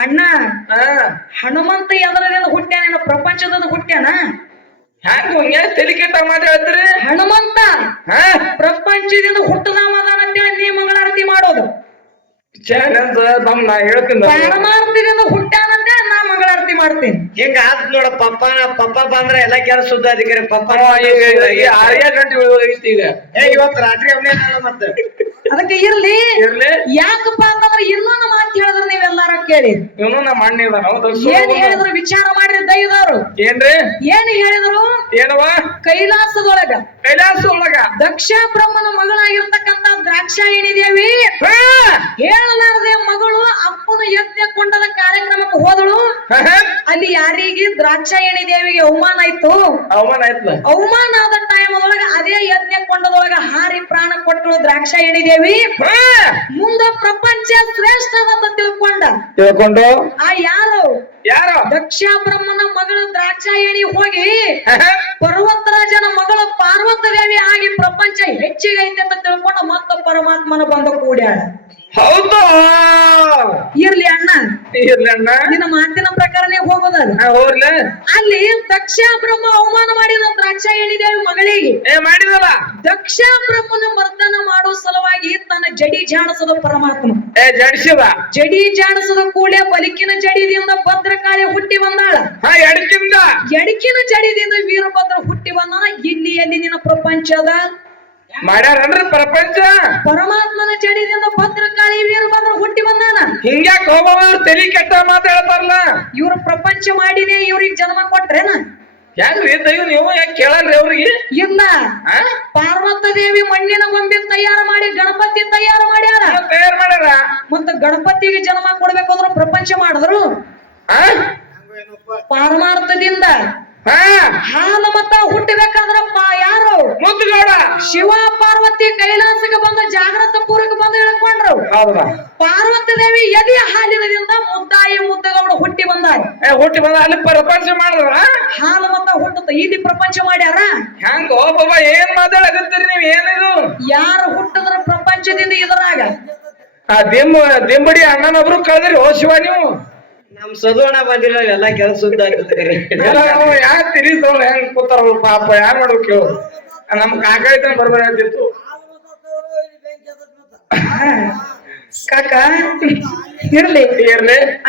ಅಣ್ಣ ಹನುಮಂತ ಎದರದಿಂದ ಹುಟ್ಟ್ಯಾನ ಪ್ರಪಂಚದಿಂದ ಹುಟ್ಟ್ಯಾನ ಹ್ಯಾಂಗ ತಲೆ ಕೆಟ್ಟ ಮಾತಾಡ್ತೀರಿ ಹನುಮಂತ ಪ್ರಪಂಚದಿಂದ ಹುಟ್ಟದಾಮದಾನ ಅಂತೇಳಿ ನೀ ಮಂಗಳಾರತಿ ಮಾಡೋದು ನಾ ಹೇಳ್ತೀನಿ ಪರಮಾರ್ಥದಿಂದ ಹುಟ್ಟ್ಯಾನಂತೆ ನಾ ಮಂಗಳಾರತಿ ಮಾಡ್ತೀನಿ ಹಿಂಗ ಆತ್ ನೋಡ ಪಪ್ಪ ಬಂದ್ರೆ ಎಲ್ಲ ಕೆಲಸ ಶುದ್ಧ ಅಧಿಕಾರಿ ಪಪ್ಪ 6 ಗಂಟೆ ಐತಿ ಈಗ ಇವತ್ತು ರಾತ್ರಿ ಅವನೇ ಮತ್ತೆ ಅದಕ್ಕೆ ಇರ್ಲಿ ಯಾಕಪ್ಪ ಅಂತಂದ್ರೆ ಇನ್ನೊಂದು ಮಾತು ಹೇಳಿದ್ರೆ ನೀವೆಲ್ಲಾರ ಕೇಳಿ ಇವನು ನಮ್ಮ ಅಣ್ಣ ಏನ್ ಹೇಳಿದ್ರು ವಿಚಾರ ಮಾಡ್ರಿ ದೈವದವ್ರು ಏನ್ರಿ ಏನ್ ಹೇಳಿದ್ರು ಏನವ ಕೈಲಾಸದೊಳಗ ದಕ್ಷ ಬ್ರಹ್ಮನ ಮಗಳಾಗಿರ್ತಕ್ಕಂತ ದ್ರಾಕ್ಷಾಯಣಿ ದೇವಿ ಹೇಳಲಾರದೆ ಮಗಳು ಅಪ್ಪನ ಯಜ್ಞ ಕೊಂಡದ ಕಾರ್ಯಕ್ರಮಕ್ಕೆ ಹೋದಳು ಅಲ್ಲಿ ಯಾರಿಗೆ ದ್ರಾಕ್ಷಾಯಣಿ ದೇವಿಗೆ ಅವಮಾನ ಆಯ್ತು ಅವಮಾನ ಆದ ಟೈಮ್ ಒಳಗ ಅದೇ ಯಜ್ಞ ಕೊಂಡದೊಳಗ ಹಾರಿ ಪ್ರಾಣ ಕೊಟ್ಟಳು ದ್ರಾಕ್ಷಾಯಣಿ ದೇವಿ ಮುಂದ ಪ್ರಪಂಚ ಶ್ರೇಷ್ಠ ಅಂತ ತಿಳ್ಕೊಂಡು ಆ ಯಾರು ದಕ್ಷ ಬ್ರಹ್ಮನ ಮಗಳು ದ್ರಾಕ್ಷಾಯಣಿ ಹೋಗಿ ಪರ್ವತರಾಜನ ಮಗಳು ಪಾರ್ವತ ದೇವಿ ಆಗಿ ಪ್ರಪಂಚ ಹೆಚ್ಚಿಗೆ ಐತೆ ಅಂತ ತಿಳ್ಕೊಂಡು ಮತ್ತ ಪರಮಾತ್ಮನ ಬಂದು ಕೂಡ್ಯಾಳ ಹೌದು ಇರ್ಲಿ ಅಣ್ಣ ನಿನ್ನ ಮಾತಿನ ಪ್ರಕಾರನೇ ಹೋಗೋದಲ್ಲ ಅಲ್ಲಿ ದಕ್ಷ ಬ್ರಹ್ಮ ಅವಮಾನ ಮಾಡಿದ ದ್ರಾಕ್ಷಾಯಣಿ ದೇವಿ ಮಗಳಿಗೆ ಮಾಡಿದಲ್ಲ ದಕ್ಷ ಬ್ರಹ್ಮನ ಮರ್ದನ ಮಾಡೋ ಸಲುವಾಗಿ ತನ್ನ ಜಡಿ ಜಾಣಸದ ಪರಮಾತ್ಮ ಜಡಿ ಜಾಣಸದ ಕೂಡಲೇ ಬಲಿಕಿನ ಜಡಿದಿಂದ ಭದ್ರಕಾಳಿ ಹುಟ್ಟಿ ಬಂದಾಳ ಎಡಕಿನ ಜಡಿದಿಂದ ವೀರಭದ್ರ ಹುಟ್ಟಿ ಬಂದಾನ ಇಲ್ಲಿ ಎಲ್ಲಿ ನಿನ್ನ ಪ್ರಪಂಚದ ಮಾಡ್ಯಾರನ್ರಿ ಪ್ರಪಂಚ ಪರಮಾತ್ಮನ ಜಡಿದಿಂದ ಭದ್ರಕಾಳಿ ವೀರಭದ್ರ ಹುಟ್ಟಿ ಬಂದಾನ ಹಿಂಗ್ಯಾಕ ತಲೆ ಕೆಟ್ಟ ಮಾತಾಡ್ತಾರಲ್ಲ ಇವ್ರ ಪ್ರಪಂಚ ಮಾಡಿನೇ ಇವ್ರಿಗೆ ಜನ್ಮ ಕೊಟ್ರೇನ ಹೆಂಗ್ರಿ ದೈವ ನೀವು ಯಾಕೆ ಕೇಳಲ್ರಿ ಅವ್ರಿಗೆ ಇಲ್ಲ ಪಾರ್ವತ ದೇವಿ ಮಣ್ಣಿನ ಗೊಂಬೆ ತಯಾರು ಮಾಡಿ ಗಣಪತಿ ತಯಾರು ಮಾಡ್ಯಾರ ಮತ್ತ ಗಣಪತಿಗೆ ಜನ್ಮ ಕೊಡ್ಬೇಕಾದ್ರು ಪ್ರಪಂಚ ಮಾಡಿದ್ರು ಪಾರಮಾರ್ಥದಿಂದ ಹಾಲ ಮತ್ತ ಹುಟ್ಟಬೇಕಾದ್ರ ಯಾರು ಮುದ್ದುಗೌಡ ಶಿವ ಪಾರ್ವತಿ ಕೈಲಾಸಕ್ಕೆ ಬಂದ ಜಾಗ್ರತ ಪೂರ್ವಕ ಬಂದು ಹೇಳ್ಕೊಂಡ್ರು ಪಾರ್ವತಿ ದೇವಿ ಎದೆ ಹಾಲಿನದಿಂದ ಮುದ್ದಾಯಿ ಮುದ್ದಗೌಡ ಹುಟ್ಟಿ ಬಂದ ಅಲ್ಲಿ ಪ್ರಪಂಚ ಮಾಡಿದ್ರ ಹಾಲು ಮತ್ತ ಹುಟ್ಟುತ್ತ ಇಲ್ಲಿ ಪ್ರಪಂಚ ಮಾಡ್ಯಾರ ಹೆಂಗ ಬಾಬಾ ಏನ್ ಮಾತಾಡಕತ್ತೀರಿ ನೀವ್ ಏನಿದು ಯಾರು ಹುಟ್ಟಿದ್ರ ಪ್ರಪಂಚದಿಂದ ಇದರಾಗ ದಿಂಬಡಿ ಅಣ್ಣನೊಬ್ರು ಕಳೆದ್ರಿ ಓ ಶಿವ ನೀವು ನಮ್ ಸದುವಣ ಬಂದಿಲ್ಲ ಎಲ್ಲಾ ಕೆಲಸ ಶುದ್ಧ ಯಾರು ತಿರುಗಿದವ್ರು ಹೆಂಗ್ ಕೂತಾರ ಪಾಪ ಯಾರು ಮಾಡ್ಬೇಕು ಕೇಳು ನಮ್ ಕಾಕ ಐತನ ಬರ್ಬರ ಆಗ್ತಿತ್ತು ಕಾಕ ಇರ್ಲಿ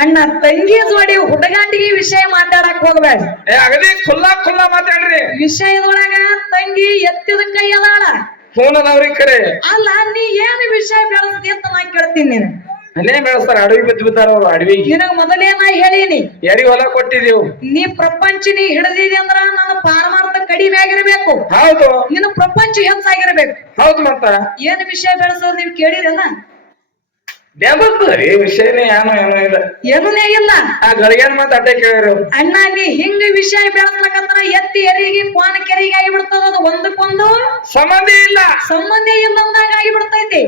ಅಣ್ಣ ತಂಗಿ ಜೋಡಿ ಹುಡುಗಾಟಿಗೆ ವಿಷಯ ಮಾತಾಡಕ್ ಹೋಗ್ಬೇಡ ಅಗದಿ ಖುಲ್ಲಾ ಮಾತಾಡ್ರಿ ವಿಷಯದೊಳಗ ತಂಗಿ ಎತ್ತಿದ ಕೈ ಅದಾಳ ಫೋನ್ ಅದಾವ್ರಿ ಕರೆ ಅಲ್ಲ ನೀ ಏನ್ ವಿಷಯ ಬೆಳೆಸ್ತಿ ಅಂತ ನಾ ಕೇಳ್ತೀನಿ ನೀನು ಅಲ್ಲೇ ಬೆಳೆಸ್ತಾರ ಅಡವಿ ಬಿದ್ದು ಬಿದ್ದಾರ ಅವ್ರು ಅಡವಿಗೆ ನಿನಗ ಮೊದಲೇ ನಾ ಹೇಳೀನಿ ಯಾರಿ ಹೊಲ ಕೊಟ್ಟಿದೀವು ನೀ ಪ್ರಪಂಚ ನೀ ಹಿಡಿದಿದಿ ಅಂದ್ರ ನನ್ನ ಪಾರಮಾರ್ಥ ಕಡಿಮೆ ಆಗಿರ್ಬೇಕು ಹೌದು ನಿನ್ನ ಪ್ರಪಂಚ ಹೆಚ್ಚಾಗಿರ್ಬೇಕು ಹೌದು ಮತ್ತ ಏನ್ ವಿಷಯ ಬೆಳೆಸೋದು ನೀವ್ ಕೇಳಿರಲ್ಲ ರೀ ವಿಷಯನೇ ಏನೋ ಇಲ್ಲ ಏನೂನೇ ಇಲ್ಲ ಆ ಗಳಿಗೆನ್ ಮತ್ತ ಅಟ್ಟೆ ಕೇಳಿರು ಅಣ್ಣ ನೀ ಹಿಂಗ ವಿಷಯ ಬೆಳೆಸ್ಲಕತ್ರ ಎತ್ತಿ ಎರಿಗೆ ಕೋನ ಕೆರಿಗೆ ಆಗಿಬಿಡ್ತದ ಅದು ಒಂದಕ್ಕೊಂದು ಸಂಬಂಧ ಇಲ್ಲ ಇಲ್ಲಂದಾಗ ಆಗಿಬಿಡ್ತೈತಿ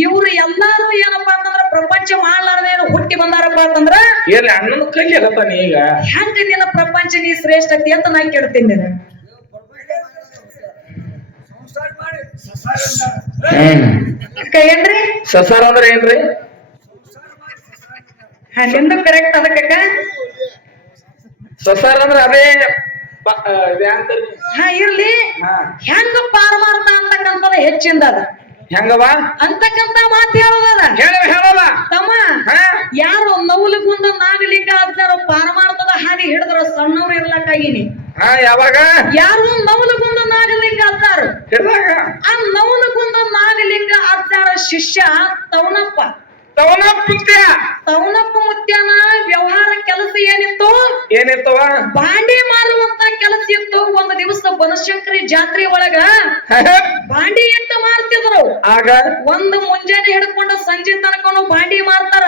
ಇವ್ರು ಎಲ್ಲಾರು ಏನಪ್ಪಾ ಅಂತಂದ್ರ ಪ್ರಪಂಚ ಮಾಡ್ಲಾರ್ದೇನು ಹುಟ್ಟಿ ಬಂದಾರಪ್ಪ ಅಂತಂದ್ರ ಎಲ್ಲಿ ಅಣ್ಣನ ಕಲಿ ಆಗತ್ತಾನ ಈಗ ಹೆಂಗ ನಿನ್ನ ಪ್ರಪಂಚ ನೀ ಶ್ರೇಷ್ಠತೆ ಅಂತ ನಾ ಕೇಳ್ತೀನಿ ನೀನು ಏನ್ರಿ ಸಸಾರ ಅಂದ್ರ ಏನ್ರಿ ನಿಂದು ಕರೆಕ್ಟ್ ಅದಕ್ಕ ಸಸಾರ ಅಂದ್ರ ಅದೇ ಇರ್ಲಿ ಹೆಂಗ ಪಾರಮಾರ್ಥ ಅಂತಕ್ಕಂಥದ ಹೆಚ್ಚಿಂದ ಅದ ಹೆಂಗವ ಅಂತಕ್ಕಂತ ಮಾತು ಹೇಳೋದದ ಹೇಳಲ್ಲ ತಮ್ಮ ಯಾರು ನವಲಗುಂದ ನಾಗಲಿಂಗ ಅದಾರ ಪಾರಮಾರ್ಥದ ಹಾದಿ ಹಿಡಿದ್ರ ಸಣ್ಣವ್ರು ಇರ್ಲಕ್ಕಾಗಿನಿ ಯಾವಾಗ ಯಾರು ನವಲಗುಂದ ನಾಗಲಿಂಗ ಅದ್ದಾರ ಆ ನವಲಗುಂದ ನಾಗಲಿಂಗ ಅದ್ದಾರ ಶಿಷ್ಯ ತವನಪ್ಪ ಮುತ್ಯನ ವ್ಯವಹಾರ ಕೆಲಸ ಏನಿತ್ತವ ಬಾಂಡಿ ಮಾರುವಂತ ಕೆಲಸ ಇತ್ತು ಒಂದು ದಿವಸ ಬನಶಂಕರಿ ಜಾತ್ರೆ ಒಳಗ ಬಾಂಡಿ ಇಟ್ಟು ಮಾರ್ತಿದ್ರು ಆಗ ಒಂದು ಮುಂಜಾನೆ ಹಿಡ್ಕೊಂಡು ಸಂಜೆ ತನಕ ಬಾಂಡಿ ಮಾರ್ತಾರ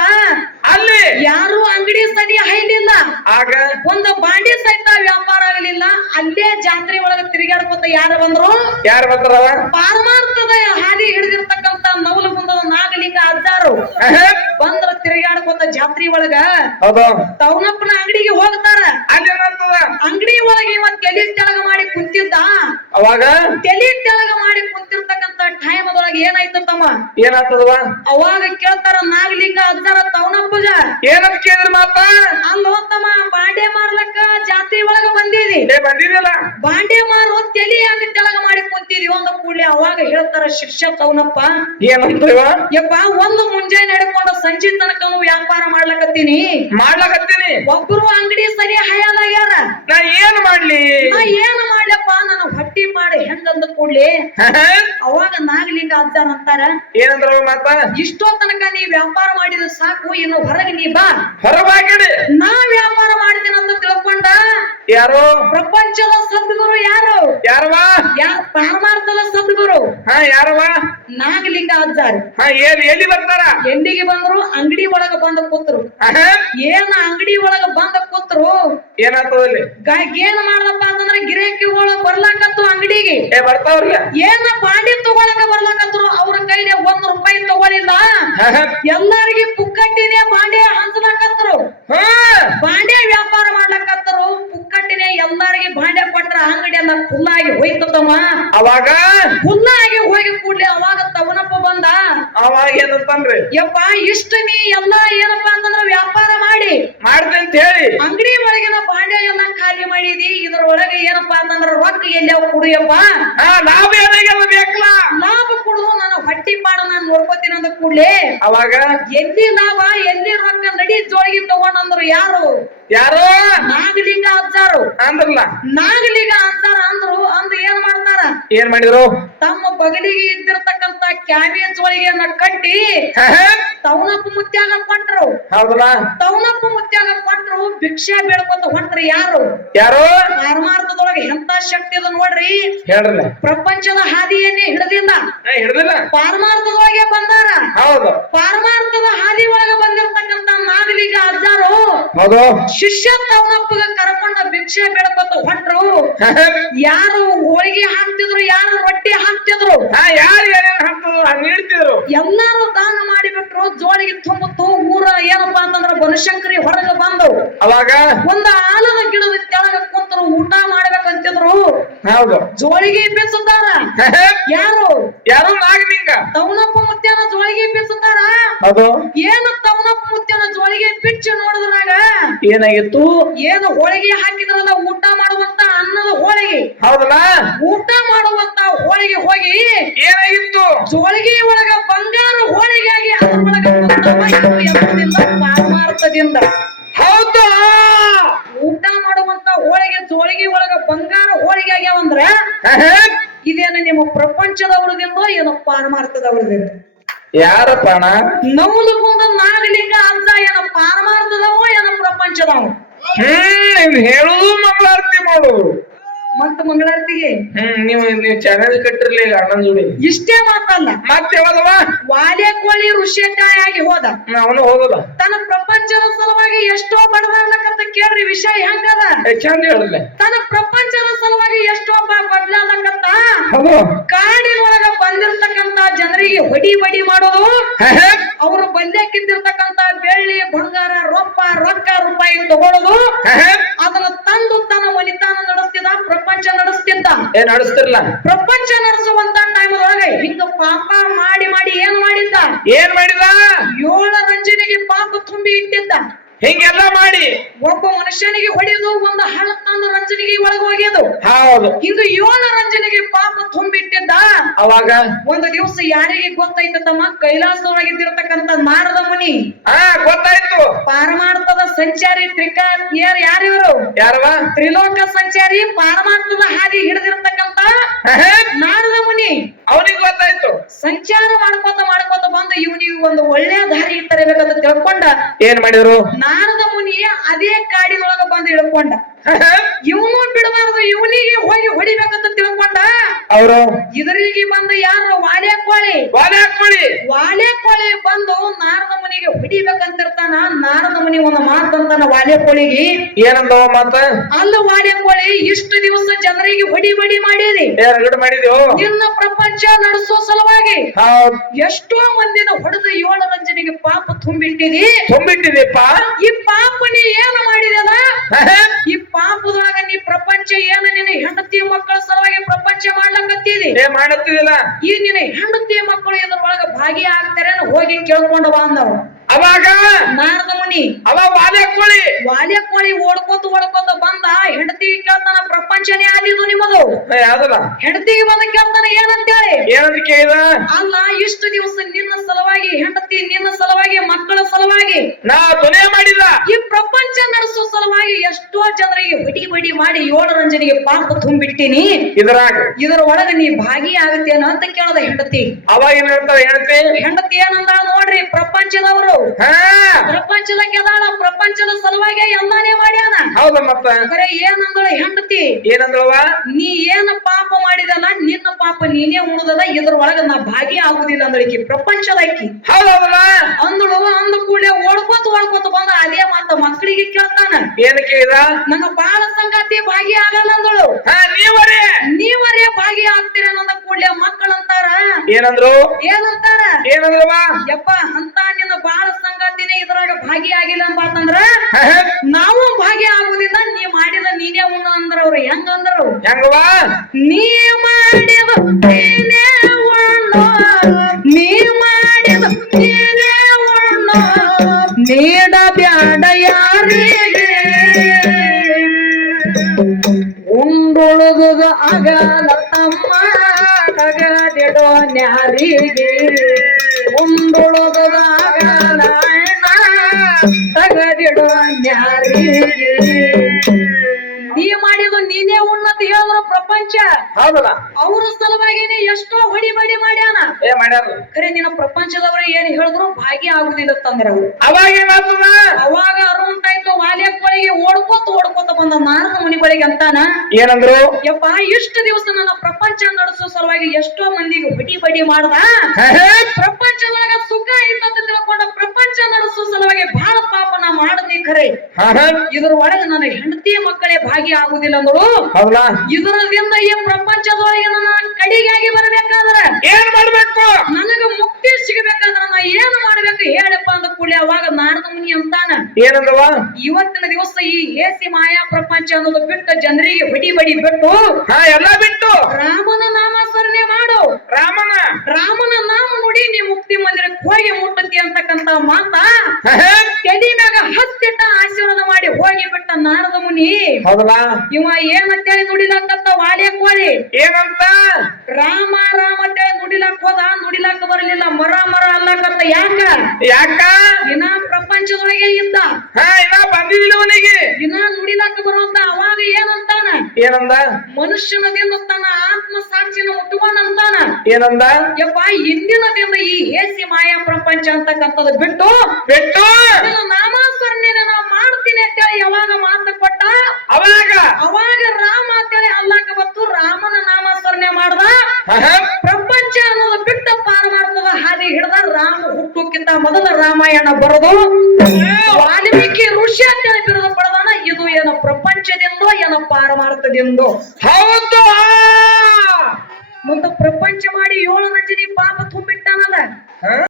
ಅಲ್ಲಿ ಯಾರು ಅಂಗಡಿ ಸರಿ ಹೈಲಿಲ್ಲ ಆಗ ಒಂದು ಬಾಂಡಿ ಸಹಿತ ವ್ಯಾಪಾರ ಆಗಲಿಲ್ಲ ಅಲ್ಲೇ ಜಾತ್ರೆ ಒಳಗ ತಿರುಗಾಡ್ಕೊತ ಯಾರು ಬಂದ್ರವ ಪಾರಮಾರ್ಥದ ಹಾದಿ ಹಿಡಿದಿರ್ತಕ್ಕಂತ ನವಲಗುಂದ ನಾಗಲಿಂಗ ಅದ್ದಾರು ಬಂದ್ರ ತಿರುಗಾಡ್ಕೊತ ಜಾತ್ರೆ ಒಳಗ ತವನಪ್ಪನ ಅಂಗಡಿಗೆ ಹೋಗ್ತಾರ ಅಂಗಡಿ ಒಳಗೆ ಇವತ್ ತಲೆ ತೆಳಗ ಮಾಡಿ ಕುಂತಿದ್ದ ಅವಾಗ ತಲೆ ತೆಳಗ ಮಾಡಿ ಕುಂತಿರ್ತಕ್ಕಂತ ಟೈಮದೊಳಗೆ ಏನಾಯ್ತಮ್ಮ ಏನಾಗ್ತದವ ಅವಾಗ ಕೇಳ್ತಾರ ನಾಗಲಿಂಗ ಅಜ್ಜಾರ ತವನಪ್ಪಗ ಏನಂತ ಕೇಳಿದ್ರ ಮಾತ ಅಲ್ಲೋ ತಮ್ಮ ಬಾಂಡೆ ಮಾರ್ಲಕ್ಕ ಜಾತ್ರೆ ಒಳಗ ಬಂದಿದಿ ಬಂದಿದ್ಯಲ್ಲ ಬಾಂಡೆ ಮಾರು ತಲಿ ಹಂಗ ತೆಳಗ ಮಾಡಿ ಕುಂತಿದಿ ಒಂದು ಕೂಡಲೇ ಅವಾಗ ಹೇಳ್ತಾರ ಶಿಕ್ಷಕ ತವನಪ್ಪ ಏನಂತ ಯಪ್ಪ ಒಂದು ಮುಂಜಾನೆ ನಡ್ಕೊಂಡು ಸಂಜೆ ತನಕ ವ್ಯಾಪಾರ ಮಾಡ್ಲಕತ್ತೀನಿ ಒಬ್ರು ಅಂಗಡಿ ಸರಿ ಹಯಾಲಾಗ್ಯಾರ ನಾ ಏನ್ ಮಾಡ್ಲಿ ನಾ ಏನ್ ಮಾಡ್ಲಪ್ಪ ನನ್ನ ಹೊಟ್ಟಿ ಮಾಡಿ ಹೆಂಗಂದ ಕೂಡ್ಲಿ ಅವಾಗ ನಾಗಲಿಂಗ ಅಜ್ಜಾರ ಅಂತಾರ ಏನಂದ್ರ ಮಾತ ಇಷ್ಟೋ ತನಕ ನೀ ವ್ಯಾಪಾರ ಮಾಡಿದ ಸಾಕು ಇನ್ನು ಹೊರಗೆ ನೀ ಬಾ ಹೊರಬಾಗಿಡಿ ನಾ ವ್ಯಾಪಾರ ಮಾಡಿದಿನ ಅಂತ ತಿಳ್ಕೊಂಡ ಯಾರು ಪ್ರಪಂಚದ ಸದ್ಗುರು ಯಾರು ಯಾರವಾ ಪಾರಮಾರ್ಥದ ಸದ್ಗುರು ಯಾರವಾ ನಾಗಲಿಂಗ ಅಜ್ಜಾರ್ ಎಲ್ಲಿ ಬರ್ತಾರ ಎಲ್ಲಿಗೆ ಬಂದ್ರು ಅಂಗಡಿ ಒಳಗ ಬಂದ ಕೂತ್ರು ಏನ ಅಂಗಡಿ ಒಳಗ ಬಂದ ಕೂತ್ರು ಏನಾಗ್ತದಲ್ಲಿ ಏನ್ ಮಾಡ್ದಪ್ಪ ಅಂತಂದ್ರೆ ಗಿರಾಕಿಗಳು ಬರ್ಲಾಕತ್ತು ಅಂಗಡಿಗೆ ಬರ್ತಾವ್ರಲ್ಲ ಏನ ಬಾಂಡೆ ತಗೊಳಕ ಬರ್ಲಾಕತ್ರು ಅವ್ರ ಕೈಲಿ ₹1 ತಗೊಳಿಲ್ಲ ಎಲ್ಲರಿಗೆ ಪುಕ್ಕಟ್ಟಿನೇ ಬಾಂಡೆ ಹಂಚಲಾಕತ್ರು ಬಾಂಡೆ ವ್ಯಾಪಾರ ಮಾಡ್ಲಕತ್ತರು ಪುಕ್ಕಟ್ಟಿನೇ ಎಲ್ಲರಿಗೆ ಬಾಂಡೆ ಕೊಟ್ರ ಅಂಗಡಿ ಎಲ್ಲ ಫುಲ್ಲಾಗಿ ಹೋಯ್ತಮ್ಮ ಅವಾಗ ಫುಲ್ಲಾಗಿ ಹೋಗಿ ಕೂಡ್ಲೆ ಅವಾಗ ತವನಪ್ಪ ಬಂದ ಅವಾಗ ಏನಂತಂದ್ರಿ ಯಪ್ಪ ಇಷ್ಟ ನೀ ಎಲ್ಲ ಏನಪ್ಪಾ ಅಂತಂದ್ರ ವ್ಯಾಪಾರ ಮಾಡಿ ಮಾಡ್ತೇನೆ ಅಂತ ಹೇಳಿ ಅಂಗಡಿ ಒಳಗಿನ ಬಾಂಡೆ ಎಲ್ಲ ಖಾಲಿ ಮಾಡಿದಿ ಇದ್ರೊಳಗೆ ಏನಪ್ಪಾ ಅಂತಂದ್ರ ರೊಕ್ಕ ಎಲ್ಲಿ ಕುಡಿಯಪ್ಪ ಲಾಭ ಏನಾಗೆಲ್ಲ ಬೇಕಲ್ಲ ಲಾಭ ಕೊಡು ನಾನು ಹೊಟ್ಟಿ ಪಾಡ ನಾನು ನೋಡ್ಕೋತೀನಿ ಅಂದ ಕೂಡ್ಲೆ ಅವಾಗ ಎಲ್ಲಿ ಲಾಭ ಎಲ್ಲಿ ರೊಕ್ಕ ನಡಿ ಜೋಳಿಗೆ ತಗೊಂಡಂದ್ರು ಯಾರು ಯಾರು ನಾಗಲಿಂಗ ಅಜ್ಜಾರು ಅಂದ್ರಲ್ಲ ನಾಗಲಿಂಗ ಅಜ್ಜಾರ ಅಂದ್ರು ಏನ್ ಮಾಡ್ತಾರ ಏನ್ ಮಾಡಿದ್ರು ತಮ್ಮ ಬಗಲಿಗೆ ಇದ್ದಿರ್ತಕ್ಕಂತ ಕ್ಯಾಬಿಯ ಜೋಳಿಗೆಯನ್ನ ಕಟ್ಟಿ ತವನಪ್ಪ ಮುತ್ಯಾಗ ಕೊಟ್ರು ಹೌದಲ್ಲ ತವನಪ್ಪ ಮುತ್ಯಾಗ ಕೊಟ್ರು ಭಿಕ್ಷೆ ಬೇಡ್ಕೊತ ಹೊಂಟ್ರಿ ಯಾರು ಯಾರು ಪಾರಮಾರ್ಥದೊಳಗೆ ಎಂತ ಶಕ್ತಿ ಅದ ನೋಡ್ರಿ ಹೇಳ್ರಲ್ಲ ಪ್ರಪಂಚದ ಹಾದಿಯನ್ನೇ ಹಿಡಿದಿಲ್ಲ ಹಿಡ್ದಿಲ್ಲ ಪಾರಮಾರ್ಥದೊಳಗೆ ಬಂದಾರ ಹೌದು ಪಾರಮಾರ್ಥದ ಹಾದಿ ಒಳಗೆ ಬಂದಿರ್ತಕ್ಕಂತ ನಾಗಲಿಂಗ ಅಜ್ಜಾರು ಹೌದು ಶಿಷ್ಯ ತವನಪ್ಪಗ ಕರ್ಕೊಂಡ ಭಿಕ್ಷೆ ಬೇಡ್ಕೊತ ಹೊಂಟ್ರು ಯಾರು ಹೋಳಿಗೆ ಹಾಕ್ತಿದ್ರು ಯಾರು ರೊಟ್ಟಿ ಹಾಕ್ತಿದ್ರು ಯಾರು ಏನೇನ್ ಹಾಕ್ತಿದ್ರು ನೀಡ್ತಿದ್ರು ಎಲ್ಲಾರು ದಾನ ಮಾಡಿಬಿಟ್ರು ಜೋಳಿಗೆ ತುಂಬುತ್ತು ಊರ ಏನಪ್ಪಾ ಅಂತಂದ್ರ ಬನಶಂಕರಿ ಹೊರಗ ಬಂದು ಅವಾಗ ಒಂದ ಆಲದ ಗಿಡದ ಕೆಳಗ ಕುಂತರು ಊಟ ಮಾಡ್ಬೇಕಂತಿದ್ರು ಹೌದು ಜೋಳಿಗೆ ಬೀಸುತ್ತಾರ ಯಾರು ಯಾರು ನಾಗಲಿಂಗ ತವನಪ್ಪ ಮುತ್ಯನ ಜೋಳಿಗೆ ಬೀಸುತ್ತಾರ ಹೌದು ಏನು ತವನಪ್ಪ ಮುತ್ಯನ ಜೋಳಿಗೆ ಬಿಚ್ಚಿ ನೋಡಿದ್ರಾಗ ಏನಾಗಿತ್ತು ಏನು ಹೋಳಿಗೆ ಹಾಕಿದ್ರಲ್ಲ ಊಟ ಮಾಡುವಂತ ಅನ್ನದ ಹೋಳಿಗೆ ಹೌದಲ್ಲ ಊಟ ಮಾಡುವಂತ ಹೋಳಿಗೆ ಹೋಗಿ ಏನಾಗಿತ್ತು ಜೋಳಿಗೆ ಒಳಗ ಬಂಗಾರ ಹೋಳಿಗೆ ಆಗಿ ಅದ್ರೊಳಗ ಎಂಬುದಿಲ್ಲ ಪಾರಮಾರ್ಥದಿಂದ ಹೌದು ಊಟ ಮಾಡುವಂತ ಹೋಳಿಗೆ ಜೋಳಿಗೆ ಒಳಗ ಬಂಗಾರ ಹೋಳಿಗೆ ಆಗ್ಯಾವಂದ್ರ ಇದೇನು ನಿಮ್ಮ ಪ್ರಪಂಚದವ್ರದಿಂದೋ ಏನೋ ಪಾರಮಾರ್ಥದವ್ರದಿಂದ ಯಾರಪ್ಪಣ ನಮ್ದು ಮುಂದ ನಾಗಲಿಂಗ ಅಜ್ಜ ಏನ ಪಾರಮಾರ್ಥದವೋ ಏನ ಪ್ರಪಂಚದವ ಹೇಳುದು ಮಂಗಳಾರತಿ ಮಾಡುದು ಮತ್ತ ಮಂಗಳಾರತಿಗೆ ನೀವು ಚಾನೆಲ್ ಕಟ್ಟಿರ್ಲಿಲ್ಲ ಅಣ್ಣನ ಜೋಡಿ ಇಷ್ಟೇ ಮಾತಲ್ಲ ಮತ್ತೆ ಯಾವದವ ವಾಲೆ ಕೋಳಿ ಋಷಿಕಾಯಾಗಿ ಹೋದ ಅವನು ಹೋಗಲ್ಲ ತನ್ನ ಪ್ರಪಂಚದ ಸಲುವಾಗಿ ಎಷ್ಟೋ ಬಡದಾಡ್ಲಕ್ಕಂತ ಕೇಳ್ರಿ ವಿಷಯ ಹೆಂಗದ ಚಂದ ಹೇಳಿಲ್ಲ ತನ್ನ ಪ್ರಪಂಚದ ಸಲುವಾಗಿ ಎಷ್ಟೋ ಬಡ್ಲಾದಕ್ಕಂತ ಕಾಡಿನೊಳಗ ಬಂದಿರ್ತಕ್ಕಂತ ಜನರಿಗೆ ಹೊಡಿ ಮಾಡೋದು ಅವರು ಬಂದ್ಯಾಕಿದ್ದಿರ್ತಕ್ಕಂತ ಬೆಳ್ಳಿ ಬಂಗಾರ ರೊಕ್ಕ ರೂಪಾಯಿ ತಗೊಳ್ಳೋದು ಅದನ್ನ ತಂದು ತನ್ನ ಮನಿತಾನ ನಡೆಸ್ತಿದ್ದ ಪ್ರಪಂಚ ನಡೆಸ್ತಿದ್ದ ನಡೆಸ್ತಿರ್ಲ ಪ್ರಪಂಚ ನಡೆಸುವಂತ ಟೈಮ್ ಒಳಗೆ ಹಿಂಗ ಪಾಪ ಮಾಡಿ ಏನ್ ಮಾಡಿದ್ದ 7 ರಂಜನೆಗೆ ಪಾಪ ತುಂಬಿ ಇಟ್ಟಿದ್ದ ಹಿಂಗೆಲ್ಲ ಮಾಡಿ ಒಬ್ಬ ಮನುಷ್ಯನಿಗೆ ಹೊಡೆದು ಒಂದು ಹಣ ತಂದು ರಂಜನೆಗೆ ಒಳಗೆ ಹೋಗ್ಯದು ಹೌದು ಹಿಂಗ 7 ರಂಜನೆಗೆ ಪಾಪ ತುಂಬಿಟ್ಟಿದ್ದ ಅವಾಗ ಒಂದು ದಿವಸ ಯಾರಿಗೆ ಗೊತ್ತಾಯ್ತಮ್ಮ ಕೈಲಾಸದೊಳಗಿದ್ದಿರತಕ್ಕಂತ ನಾರದ ಮುನಿ ಗೊತ್ತಾಯ್ತು ಪಾರಮಾರ್ಥದ ಸಂಚಾರಿ ಯಾರಿವರು ಯಾರವ ತ್ರಿಲೋಕ ಸಂಚಾರಿ ಪಾರಮಾರ್ಥದ ಹಾದಿ ಹಿಡಿದಿರತಕ್ಕಂತ ನಾರದ ಮುನಿ ಅವನಿಗೆ ಗೊತ್ತಾಯ್ತು ಸಂಚಾರ ಮಾಡ್ಕೋತ ಬಂದ ಇವನಿಗೆ ಒಂದು ಒಳ್ಳೆ ದಾರಿ ತರಬೇಕಂತ ತಿಳ್ಕೊಂಡ ಏನ್ ಮಾಡಿದ್ರು ನಾರದ ಮುನಿ ಅದೇ ಕಾಡಿನೊಳಗ ಬಂದು ಇಳ್ಕೊಂಡ ಇವನು ಬಿಡಬಾರದು ಇವನಿಗೆ ಹೋಗಿ ಹೊಡಿಬೇಕಂತ ತಿಳ್ಕೊಂಡ ಅವರು ಇದರಿಗೆ ಬಂದು ಯಾರು ವಾಲೆ ಕೋಳಿ ಬಂದು ನಾರದ ಮುನಿಗೆ ಹೊಡಿಬೇಕಂತಿರ್ತಾನ ನಾರದ ಮುನಿ ಒಂದು ಮಾತಂತಾನ ವಾಲೆ ಕೋಳಿಗೆ ಏನಂದವ ಮಾತ ಅಲ್ಲ ವಾಲೆ ಕೋಳಿ ಇಷ್ಟು ದಿವಸ ಜನರಿಗೆ ಹೊಡಿ ಮಾಡಿರಿ ಮಾಡಿದ್ಯೋ ನಿನ್ನ ಪ್ರಪಂಚ ನಡೆಸೋ ಸಲುವಾಗಿ ಎಷ್ಟೋ ಮಂದಿನ ಹೊಡೆದು 7 ರಂಜನೆಗೆ ಪಾಪ ತುಂಬಿಟ್ಟಿದೀಪ್ಪ ಈ ಪಾಪ ನೀ ಏನು ಮಾಡಿದಲ್ಲ ಈ ಪಾಪದೊಳಗ ನೀ ಪ್ರಪಂಚ ಏನು ನಿನ್ನ ಹೆಂಡತಿ ಮಕ್ಕಳ ಸಲುವಾಗಿ ಪ್ರಪಂಚ ಮಾಡ್ಲಕತ್ತೀರಿ ಮಾಡತ್ತಿದಿ ಮಾಡತ್ತಿದಿಲ್ಲ ಈ ನಿನ್ನ ಹೆಂಡತಿ ಮಕ್ಕಳು ಇದ್ರೊಳಗ ಭಾಗಿಯಾಗ್ತಾರೆ ಹೋಗಿ ಕೇಳ್ಕೊಂಡು ಬಾ ಅಂದವ ಅವಾಗ ನಾರದ ಮುನಿ ಅವ ವಾಲೆ ಕೋಳಿ ವಾಲ್ಯ ಕೋಳಿ ಓಡ್ಕೋತ ಬಂದ ಹೆಂಡತಿಗೆ ಕೇಳ್ತಾನ ಪ್ರಪಂಚನೇ ಆದಿದು ನಿಮ್ಮದು ಯಾವ್ದಲ್ಲ ಹೆಂಡತಿಗೆ ಬಂದ ಕೇಳ್ತಾನ ಏನಂತೇಳಿ ಏನಂತ ಕೇಳಿದ ಅಲ್ಲ ಇಷ್ಟು ದಿವಸ ನಿನ್ನ ಸಲುವಾಗಿ ಹೆಂಡತಿ ನಿನ್ನ ಸಲುವಾಗಿ ಮಕ್ಕಳ ಸಲುವಾಗಿ ನಾ ದುನಿಯಾ ಮಾಡಿದ ಈ ಪ್ರಪಂಚ ನಡೆಸೋ ಸಲುವಾಗಿ ಎಷ್ಟೋ ಜನರಿಗೆ ಬಡಿ ಮಾಡಿ 7 ರಂಜನಿಗೆ ಪಾಪ ತುಂಬಿಟ್ಟಿನಿ ಇದ್ರಾಗ ಇದರ ಒಳಗ ನೀ ಭಾಗಿಯಾಗತ್ತೇನ ಅಂತ ಕೇಳದ ಹೆಂಡತಿ ಅವಾಗ ಏನ್ ಹೇಳ್ತಾರ ಹೆಂಡತಿ ಏನಂದ ನೋಡ್ರಿ ಪ್ರಪಂಚದವರು ಹಾ ಪ್ರಪಂಚದ ಕೆದಾಳ ಪ್ರಪಂಚದ ಸಲುವಾಗಿ ಎಲ್ಲಾನೇ ಮಾಡ್ಯಾನ ಹೌದ ಮತ್ತ ಖರೆ ಏನಂದಳ ಹೆಂಡತಿ ಏನಂದ್ರವ ನೀ ಏನ ಪಾಪ ಮಾಡಿದಲ್ಲ ನಿನ್ನ ಪಾಪ ನೀನೇ ಉಳಿದದ ಇದ್ರ ಒಳಗ ನಾ ಭಾಗಿ ಆಗುದಿಲ್ಲ ಅಂದಳಿಕೆ ಪ್ರಪಂಚದಾಕಿ ಹೌದಲ್ಲ ಅಂದಳು ಅಂದ ಕೂಡಲೇ ಓಡ್ಕೋತ ಬಂದ ಅದೇ ಮಾತ ಮಕ್ಕಳಿಗೆ ಕೇಳ್ತಾನ ಏನ್ ಕೇಳಿದ ನಂಗ ಬಾಳ ಸಂಗಾತಿ ಭಾಗಿ ಆಗಲ್ಲ ಅಂದಳು ಹಾ ನೀವರೇ ಭಾಗಿ ಆಗ್ತೀರ ಅನ್ನೋದ ಕೂಡಲೇ ಮಕ್ಕಳಂತಾರ ಏನಂದ್ರು ಏನಂತಾರ ಯಪ್ಪ ಅಂತ ನಿನ್ನ ಬಾಳ ಸಂಗಾತಿನೇ ಇದ್ರಾಗ ಭಾಗಿ ಆಗಿಲ್ಲ ಅಂತಂದ್ರ ನಾವು ಭಾಗಿ ಆಗುದಿಲ್ಲ ನೀ ಮಾಡಿದ ನೀನೇ ಉಣ್ಣ ಅಂದ್ರ ಅವ್ರು ಹೆಂಗಂದ್ರು ಹೆಂಗವಾ ನೀ ಮಾಡಿದ ನೀನೇ ಉಣ್ಣು ನೀ ಮಾಡಿದ ನೀನೇ ಉಣ್ಣು ನೀಡ ಬ್ಯಾಡ ಯಾರಿಗೆ ಉಂಡುಳುದುದ ಆಗಲ ತಮ್ಮ ತಗದಿಡೋ ನ್ಯಾರಿಗೆ ಉಂಡುಳುದುದ ಆಗಲ ತಗದಿಡೋ ನ್ಯಾರಿಗೆ ನೀ ಮಾಡಿದ ನೀನೇ ಉನ್ನತ ಹೇಳಿದ್ರು ಪ್ರಪಂಚ ಹೌದಲ್ಲ ಅವ್ರ ಸಲುವಾಗಿನೇ ಎಷ್ಟೋ ಹೊಡಿ ಮಾಡ್ಯಾನ ಮಾಡ್ಯಾರ ಖರೆ ನಿನ್ನ ಪ್ರಪಂಚದವ್ರ ಏನ್ ಹೇಳಿದ್ರು ಭಾಗಿ ಆಗುದಿಲ್ಲ ತಂದ್ರ ಅವ್ರು ಅವಾಗ ಏನಾಗ್ತದ ಅವಾಗ ಅರುಂಟಾಯ್ತು ವಾಲ್ಯ ಕೋಳಿಗೆ ಓಡ್ಕೋತ ಬಂದ ನಾರದ ಮುನಿಗಳಿಗೆ ಅಂತಾನ ಏನಂದ್ರು ಯಪ್ಪ ಇಷ್ಟು ದಿವಸ ನನ್ನ ಪ್ರಪಂಚ ನಡೆಸೋ ಸಲುವಾಗಿ ಎಷ್ಟೋ ಮಂದಿಗೆ ಬಡಿ ಮಾಡ್ದ ಪ್ರಪಂಚದೊಳಗ ಸುಖ ಇರ್ತಂತ ತಿಳ್ಕೊಂಡ ಪ್ರಪಂಚ ನಡೆಸೋ ಸಲುವಾಗಿ ಬಹಳ ಪಾಪ ನಾ ಮಾಡದ್ನಿ ಖರೆ ಇದ್ರ ಒಳಗ ನನ್ನ ಹೆಂಡತಿ ಮಕ್ಕಳೇ ಭಾಗಿ ಆಗುದಿಲ್ಲ ಅಂದ್ರು ಇದರದಿಂದ ಈ ಪ್ರಪಂಚದೊಳಗೆ ನನ್ನ ಕಡಿಗಾಗಿ ಬರ್ಬೇಕಾದ್ರ ಏನ್ ಮಾಡ್ಬೇಕು ನನಗ ಮುಕ್ತಿ ಸಿಗಬೇಕಾದ್ರ ನಾ ಏನ್ ಮಾಡ್ಬೇಕು ಹೇಳಪ್ಪ ಅಂದ ಕೂಡಲೇ ಅವಾಗ ನಾರದ ಮುನಿ ಅಂತಾನ ಏನಂದವ ಇವತ್ತಿನ ದಿವಸ ಈ ಹೇಸಿ ಮಾಯಾ ಪ್ರಪಂಚ ಅನ್ನೋದು ಬಿಟ್ಟು ಜನರಿಗೆ ಬಡಿ ಬಿಟ್ಟು ಎಲ್ಲ ಬಿಟ್ಟು ರಾಮನ ನಾಮಸ್ಮರಣೆ ಮಾಡು ರಾಮನ ನಾಮ ನುಡಿ ನೀ ಮುಕ್ತಿ ಮಂದಿರಕ್ಕೆ ಹೋಗಿ ಮುಟ್ಟತಿ ಅಂತಕ್ಕಂತ ಮಾತ ತಲೆ ಮ್ಯಾಗ ಹತ್ತಿಟ್ಟ ಆಶೀರ್ವಾದ ಮಾಡಿ ಹೋಗಿ ಬಿಟ್ಟ ನಾರದ ಮುನಿ ಇವ ಏನಂತೇಳಿ ನುಡಿಲಾಕತ್ತ ವಾಲ್ಯ ಕೋಳಿ ಏನಂತ ರಾಮ ಅಂತೇಳಿ ನುಡಿಲಾಕ ಬರಲಿಲ್ಲ ಮರ ಅಲ್ಲಕತ್ತ ಯಾಕ ಇನ್ನ ಪ್ರಪಂಚದೊಳಗೆ ಇದ್ದ ಇನ್ನ ಬಂದಿದ್ದಿಲ್ಲ ಅವನಿಗೆ ಇನ್ನ ನುಡಿಲಾಕ ಬರುವಂತ ಅವಾಗ ಏನಂದ ಮನುಷ್ಯನದಿಂದ ತನ್ನ ಆತ್ಮ ಸಾಕ್ಷಿನ ಮುಟ್ಟುಕೊಂಡಂತಾನ ಏನಂದ ಯಪ್ಪ ಇಂದಿನದಿಂದ ಈ ಹೇಸಿ ಮಾಯಾ ಪ್ರಪಂಚ ಅಂತಕ್ಕಂಥದ್ದು ಬಿಟ್ಟು ನಾಮಸ್ಮರಣೆ ನಾವು ಮಾಡ್ತೀನಿ ಅಂತೇಳಿ ಯಾವಾಗ ಮಾತು ಕೊಟ್ಟ ಅವಾಗ ರಾಮ ಅಂತೇಳಿ ಅಲ್ಲಾಕ ಬತ್ತು ರಾಮನ ನಾಮಸ್ಮರಣೆ ಮಾಡ್ದ ಪ್ರಪಂಚ ಅನ್ನೋದು ಬಿಟ್ಟ ಪಾರಮಾರ್ಥದ ಹಾದಿ ಹಿಡ್ದ ರಾಮ ಹುಟ್ಟುಕ್ಕಿಂತ ಮೊದಲ ರಾಮಾಯಣ ಬರೋದು ವಾಲ್ಮೀಕಿ ಋಷಿ ಅಂತೇಳಿ ಬಿರುದು ಪಡೆದಾನ ಇದು ಏನೋ ಪ್ರಪಂಚದಿಂದೋ ಏನೋ ಪಾರಮಾರ್ಥದಿಂದೋ ಹೌದು ಮುಂದೆ ಪ್ರಪಂಚ ಮಾಡಿ 7 ರಂಜನಿ ಪಾಪ ತುಂಬಿಟ್ಟಾನಲ್ಲ